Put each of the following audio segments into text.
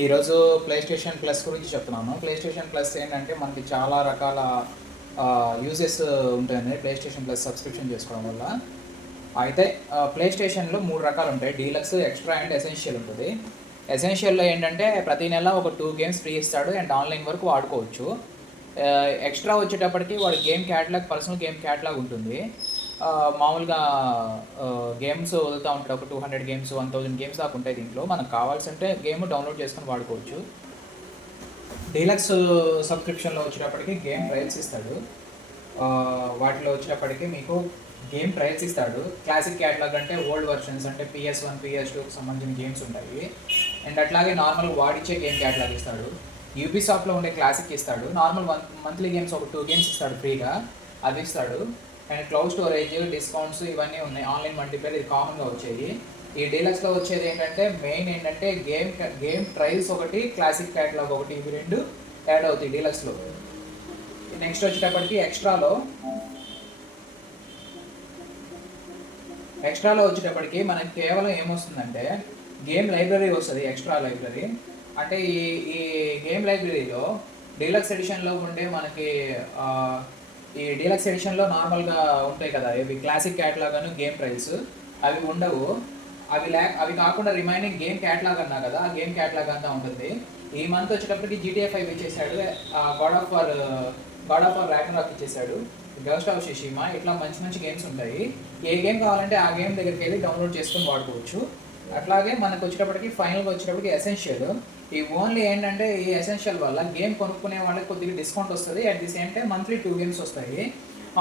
ఈరోజు play station plus గురించి చెప్తున్నాను. ప్లే స్టేషన్ ప్లస్ ఏంటంటే మనకి చాలా రకాల యూజెస్ ఉంటాయండి ప్లే స్టేషన్ ప్లస్ సబ్స్క్రిప్షన్ చేసుకోవడం వల్ల. అయితే ప్లే స్టేషన్లో 3 రకాలు ఉంటాయి. డీలక్స్, ఎక్స్ట్రా అండ్ ఎసెన్షియల్ ఉంటుంది. ఎసెన్షియల్‌లో ఏంటంటే ప్రతి నెల ఒక 2 గేమ్స్ ఫ్రీ ఇస్తాడు అండ్ ఆన్‌లైన్ వరకు వాడుకోవచ్చు. ఎక్స్ట్రా వచ్చేటప్పటికి వాడి game catalogue, personal game catalogue ఉంటుంది. మామూలుగా గేమ్స్ వదులుతూ ఉంటాడు. ఒక 200 గేమ్స్, 1000 గేమ్స్ దాకా ఉంటాయి దీంట్లో. మనకు కావాల్సింటే గేమ్ డౌన్లోడ్ చేసుకొని వాడుకోవచ్చు. డీలక్స్ సబ్స్క్రిప్షన్లో వచ్చేటప్పటికి గేమ్ ట్రయల్స్ ఇస్తాడు. వాటిలో వచ్చేటప్పటికి మీకు గేమ్ ట్రయల్స్ ఇస్తాడు. క్లాసిక్ క్యాటలాగ్ అంటే ఓల్డ్ వర్షన్స్ అంటే PS1, PS2కి సంబంధించిన గేమ్స్ ఉంటాయి. అండ్ అట్లాగే నార్మల్ వాడిచ్చే గేమ్ క్యాటలాగ్ ఇస్తాడు. యూబీసాఫ్ట్లో ఉండే క్లాసిక్ ఇస్తాడు. నార్మల్ మంత్లీ గేమ్స్ ఒక 2 గేమ్స్ ఇస్తాడు ఫ్రీగా, అది ఇస్తాడు. అండ్ క్లౌడ్ స్టోరేజ్, డిస్కౌంట్స్ ఇవన్నీ ఉన్నాయి. ఆన్లైన్ మల్టీప్లేయర్ ఇది కామన్గా వచ్చేది. ఈ డీలక్స్లో వచ్చేది ఏంటంటే మెయిన్ ఏంటంటే గేమ్ ట్రయల్స్ ఒకటి, క్లాసిక్ క్యాటలాగ్ ఒకటి, ఇవి 2 యాడ్ అవుతాయి డీలక్స్లో. నెక్స్ట్ వచ్చేటప్పటికి ఎక్స్ట్రాలో వచ్చేటప్పటికి మనకి కేవలం ఏమొస్తుందంటే గేమ్ లైబ్రరీ వస్తుంది. ఎక్స్ట్రా లైబ్రరీ అంటే ఈ గేమ్ లైబ్రరీలో డీలక్స్ ఎడిషన్లో ఉండే మనకి ఈ డీలక్స్ ఎడిషన్లో నార్మల్గా ఉంటాయి కదా, ఇవి క్లాసిక్ క్యాటలాగ్ అని గేమ్ ట్రయల్స్ అవి ఉండవు. అవి కాకుండా రిమైనింగ్ గేమ్ క్యాటలాగ్ అన్నా కదా, ఆ గేమ్ క్యాటలాగ్ అంతా ఉంటుంది. ఈ మంత్ వచ్చేటప్పటికి GTA 5 ఇచ్చేసాడు, గాడ్ ఆఫ్ వార్ రాగ్నరాక్ ఇచ్చేసాడు, గోస్ట్ ఆఫ్ షిషిమా, ఇట్లా మంచి మంచి గేమ్స్ ఉంటాయి. ఏ గేమ్ కావాలంటే ఆ గేమ్ దగ్గరికి వెళ్ళి డౌన్లోడ్ చేసుకొని వాడుకోవచ్చు. అట్లాగే మనకు వచ్చేటప్పటికి ఫైనల్గా వచ్చేటప్పటికి ఎసెన్షియల్. ఈ ఓన్లీ ఏంటంటే ఈ ఎసెన్షియల్ వల్ల గేమ్ కొనుక్కునే వాళ్ళకి కొద్దిగా డిస్కౌంట్ వస్తుంది. At the same time monthly 2 games వస్తాయి,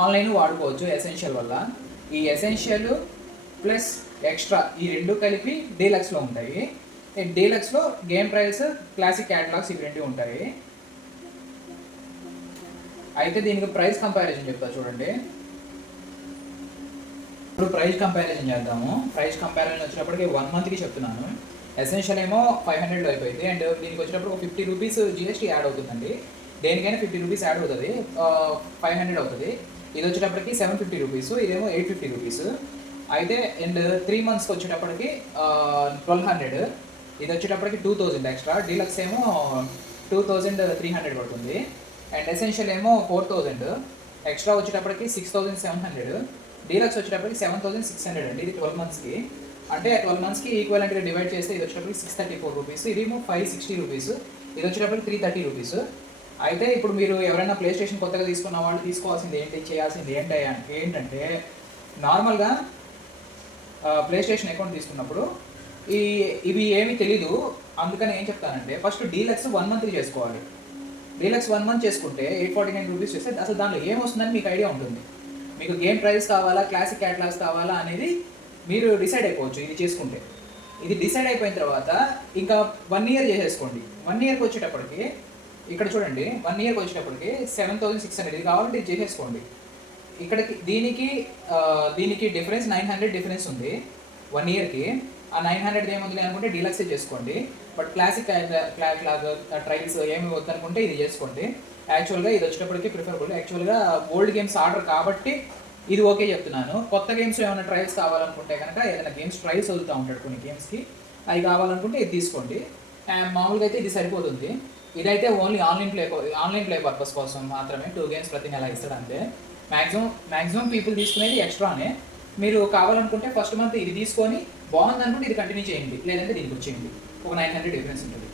ఆన్లైన్ వాడుకోవచ్చు ఎసెన్షియల్ వల్ల. ఈ ఎసెన్షియల్ ప్లస్ ఎక్స్ట్రా ఈ 2 కలిపి డీలక్స్లో ఉంటాయి. ఈ డీలక్స్లో గేమ్ ట్రయల్స్, క్లాసిక్ క్యాటలాగ్స్ ఇవి 2 ఉంటాయి. అయితే దీనికి ప్రైస్ కంపారిజన్ చెప్తా చూడండి. ఇప్పుడు ప్రైస్ కంపారిజన్ చేద్దాము. ప్రైస్ కంపారిజన్ వచ్చేటప్పటికి 1 మంత్కి చెప్తున్నాను. ఎసెన్షియల్ ఏమో 500 అయిపోయింది అండ్ దీనికి వచ్చేటప్పుడు 50 రూపీస్ GST యాడ్ అవుతుందండి. దేనికైనా 50 రూపీస్ యాడ్ అవుతుంది, 500 అవుతుంది. ఇది వచ్చేటప్పటికి 750 రూపీస్, ఇదేమో 850 రూపీస్. అయితే అండ్ 3 మంత్స్కి వచ్చేటప్పటికి 1200, ఇది వచ్చేటప్పటికి 2000 ఎక్స్ట్రా. డీలక్స్ ఏమో 2300 పడుతుంది అండ్ ఎసెన్షియల్ ఏమో 4000, ఎక్స్ట్రా వచ్చేటప్పటికి 6700, డీలక్స్ వచ్చేటప్పటికి 7600 అండి. ఇది 12 మంత్స్కి. అంటే 12 మంత్స్కి ఈక్వలెంట్గా డివైడ్ చేస్తే ఇది వచ్చేటప్పటికి 634 రూపీస్, ఇదేమో 560 రూపీస్, ఇది వచ్చేటప్పటికి 330 రూపీస్. అయితే ఇప్పుడు మీరు ఎవరైనా ప్లే స్టేషన్ కొత్తగా తీసుకున్న వాళ్ళు తీసుకోవాల్సింది చేయాల్సింది ఏంటంటే నార్మల్గా ప్లే స్టేషన్ అకౌంట్ తీసుకున్నప్పుడు ఇవి ఏమీ తెలీదు. అందుకని ఏం చెప్తానంటే ఫస్ట్ డీలక్స్ 1 మంత్కి చేసుకోవాలి. డీలక్స్ 1 మంత్ చేసుకుంటే 849 రూపీస్ చేస్తే అసలు దాంట్లో ఏమొస్తుందని మీకు ఐడియా ఉంటుంది. మీకు గేమ్ ట్రయల్స్ కావాలా, క్లాసిక్ క్యాటలాగ్స్ కావాలా అనేది మీరు డిసైడ్ అయిపోవచ్చు ఇది చేసుకుంటే. ఇది డిసైడ్ అయిపోయిన తర్వాత ఇంకా 1 ఇయర్ చేసేసుకోండి. 1 ఇయర్కి వచ్చేటప్పటికి ఇక్కడ చూడండి, 1 ఇయర్కి వచ్చేటప్పటికి 7600, ఇది కావాలంటే ఇది చేసేసుకోండి. ఇక్కడికి దీనికి డిఫరెన్స్ 900 డిఫరెన్స్ ఉంది 1 ఇయర్కి. ఆ 900 ఏముంది అనుకుంటే డీలక్సే చేసుకోండి. బట్ క్లాసిక్ క్యాటలాగ్ ట్రయల్స్ ఏమి వద్దనుకుంటే ఇది చేసుకోండి. యాక్చువల్గా ఇది వచ్చేటప్పటికి ప్రిఫరబుల్. యాక్చువల్గా ఓల్డ్ గేమ్స్ ఆర్డర్ కాబట్టి ఇది ఓకే చెప్తున్నాను. కొత్త గేమ్స్ ఏమైనా ట్రయల్స్ కావాలనుకుంటే కనుక ఏదైనా గేమ్స్ ట్రయల్స్ వదులుతూ ఉంటాడు కొన్ని గేమ్స్కి, అవి కావాలనుకుంటే ఇది తీసుకోండి. మామూలుగా అయితే ఇది సరిపోతుంది. ఇదైతే ఓన్లీ ఆన్లైన్ ప్లే పర్పస్ కోసం మాత్రమే 2 గేమ్స్ ప్రతి నెల ఇస్తాడు అంతే. మ్యాక్సిమం పీపుల్ తీసుకునేది ఎక్స్ట్రానే. మీరు కావాలనుకుంటే ఫస్ట్ మంత్ ఇది తీసుకొని బాగుంది అనుకుంటే ఇది కంటిన్యూ చేయండి, లేదంటే దీనికి వచ్చేయండి. ఒక 900 డిఫరెన్స్ ఉంటుంది.